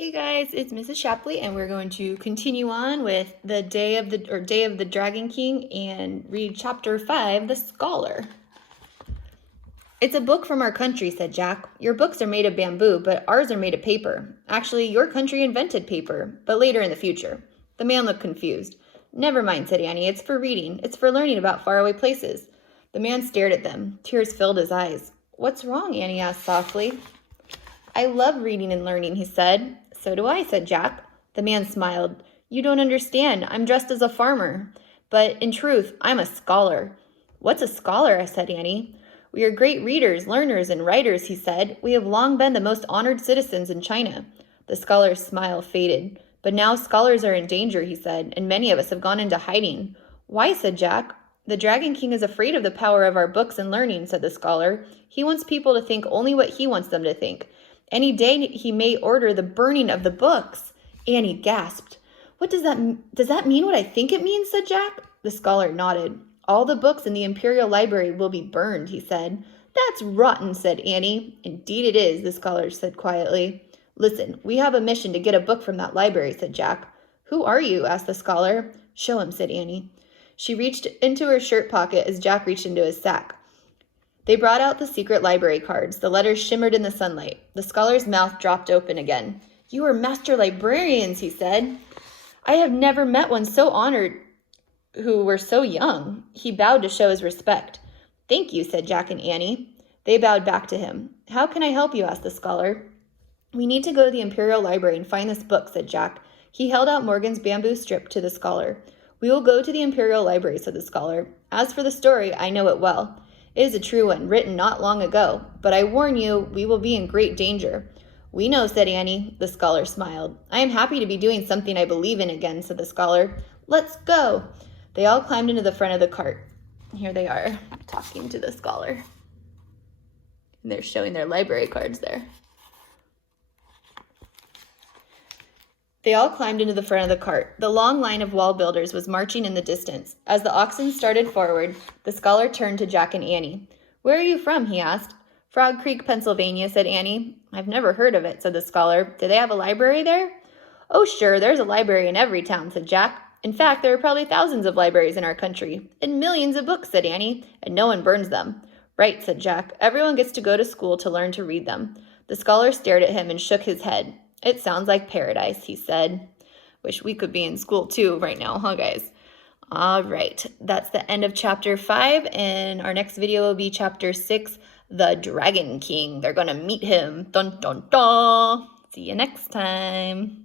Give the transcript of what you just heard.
Hey guys, it's Mrs. Shapley, and we're going to continue on with the Day of the Dragon King and read Chapter 5, The Scholar. It's a book from our country, said Jack. Your books are made of bamboo, but ours are made of paper. Actually, your country invented paper, but later in the future. The man looked confused. Never mind, said Annie. It's for reading. It's for learning about faraway places. The man stared at them. Tears filled his eyes. What's wrong? Annie asked softly. I love reading and learning, he said. So do I, said Jack. The man smiled. You don't understand. I'm dressed as a farmer. But in truth, I'm a scholar. What's a scholar? said Annie. We are great readers, learners, and writers, he said. We have long been the most honored citizens in China. The scholar's smile faded. But now scholars are in danger, he said, and many of us have gone into hiding. Why, said Jack. The Dragon King is afraid of the power of our books and learning, said the scholar. He wants people to think only what he wants them to think. Any day he may order the burning of the books. Annie gasped. What does that mean what I think it means, said Jack. The scholar nodded. All the books in the Imperial Library will be burned, he said. That's rotten, said Annie. Indeed it is, the scholar said quietly. Listen, we have a mission to get a book from that library, said Jack. Who are you? asked the scholar. Show him, said Annie. She reached into her shirt pocket as Jack reached into his sack. They brought out the secret library cards. The letters shimmered in the sunlight. The scholar's mouth dropped open again. You are master librarians, he said. I have never met one so honored who were so young. He bowed to show his respect. Thank you, said Jack and Annie. They bowed back to him. How can I help you? asked the scholar. We need to go to the Imperial Library and find this book, said Jack. He held out Morgan's bamboo strip to the scholar. We will go to the Imperial Library, said the scholar. As for the story, I know it well. It is a true one, written not long ago, but I warn you, we will be in great danger. We know, said Annie. The scholar smiled. I am happy to be doing something I believe in again, said the scholar. Let's go. They all climbed into the front of the cart. Here they are, talking to the scholar. And they're showing their library cards there. They all climbed into the front of the cart. The long line of wall builders was marching in the distance. As the oxen started forward, the scholar turned to Jack and Annie. Where are you from? He asked. Frog Creek, Pennsylvania, said Annie. I've never heard of it, said the scholar. Do they have a library there? Oh, sure, there's a library in every town, said Jack. In fact, there are probably thousands of libraries in our country. And millions of books, said Annie, and no one burns them. Right, said Jack. Everyone gets to go to school to learn to read them. The scholar stared at him and shook his head. It sounds like paradise, he said. Wish we could be in school too right now, huh, guys? All right, that's the end of Chapter 5, and our next video will be Chapter 6, The Dragon King. They're going to meet him. Dun, dun, dun. See you next time.